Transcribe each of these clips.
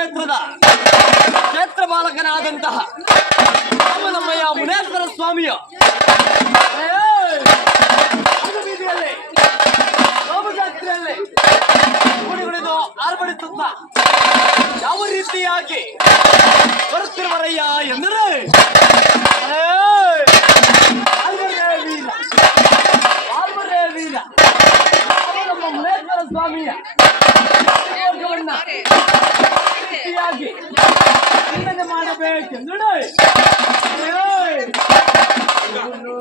ಿಿ ಕ್ಷೇತ್ರದ ಕ್ಷೇತ್ರ ಬಾಲಕನಾದಂತಹ ರಾಮನಮ್ಮಯ್ಯ ಮುನೇಶ್ವರ ಸ್ವಾಮಿಯ. ಕುಡಿದು ಯಾವ ರೀತಿಯಾಗಿ ಬರುತ್ತಿರುವರಯ್ಯ ಎಂದರೆ! ಆಲ್ಬರೇ ವೀರ. ಆಲ್ಬರೇ ವೀರ. ಸ್ವಾಮಿಯ ಚಿಂತನೆ ಮಾಡಬೇಕೆಂದು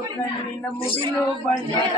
ಕಣ್ಣಿನ ಮುಗಿಲು ಬಣ್ಣದ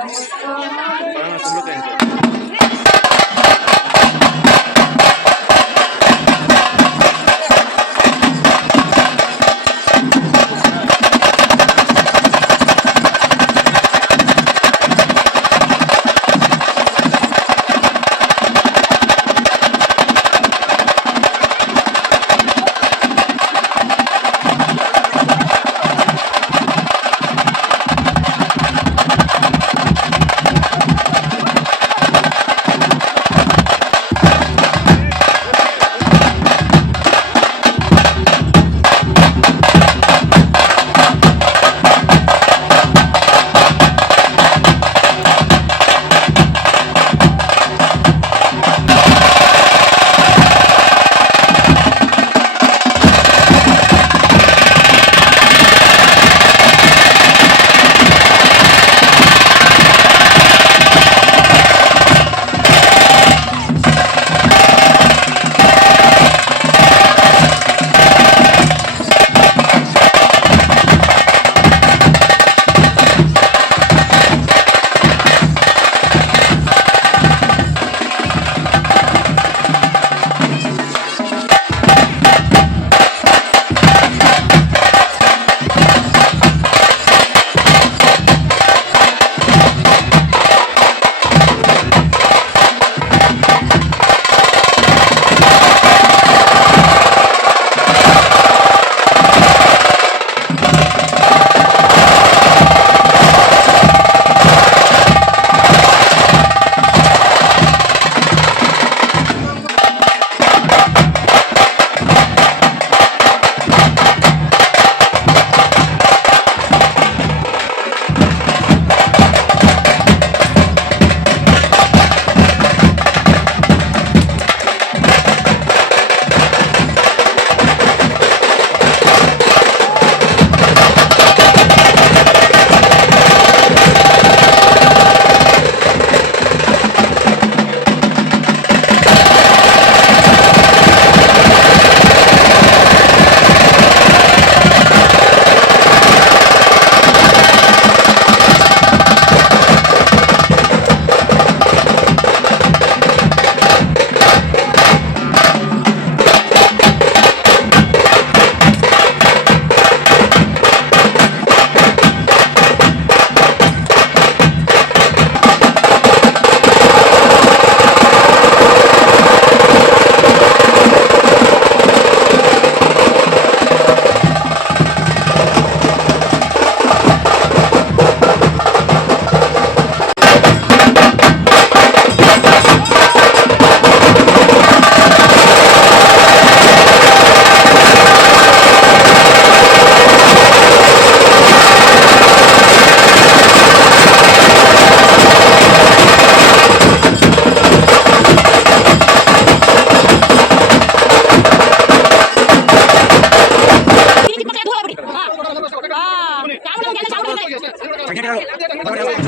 やろう。頑張りましょう。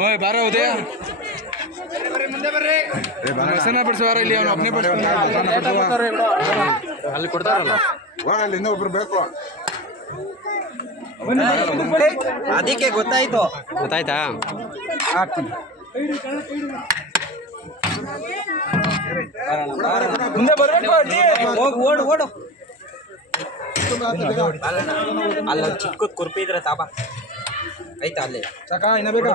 ಓಯ್ ಬಾರ ಹೌದೇ ಬಿಡಿಸುವಾರ ಇಲ್ಲಿ ಅವನು ಒಬ್ಬನೇ ಅಲ್ಲಿ ಕೊಡ್ತಾರಲ್ಲ? ಅಲ್ಲಿ ಇನ್ನೊಬ್ರು ಬೇಕು. ಅದಕ್ಕೆ ಗೊತ್ತಾಯ್ತು. ಗೊತ್ತಾಯ್ತಾ? ಹೋಗ್ ಓಡು ಓಡು. ಅಲ್ಲ ಚಿಕ್ಕದ್ ಕುರ್ಪಿ ಇದ್ರೆ ತಾಪ ಆಯ್ತಾ ಅಲ್ಲಿ? ಸಾಕ ಇನ್ನ ಬೇಕಾ?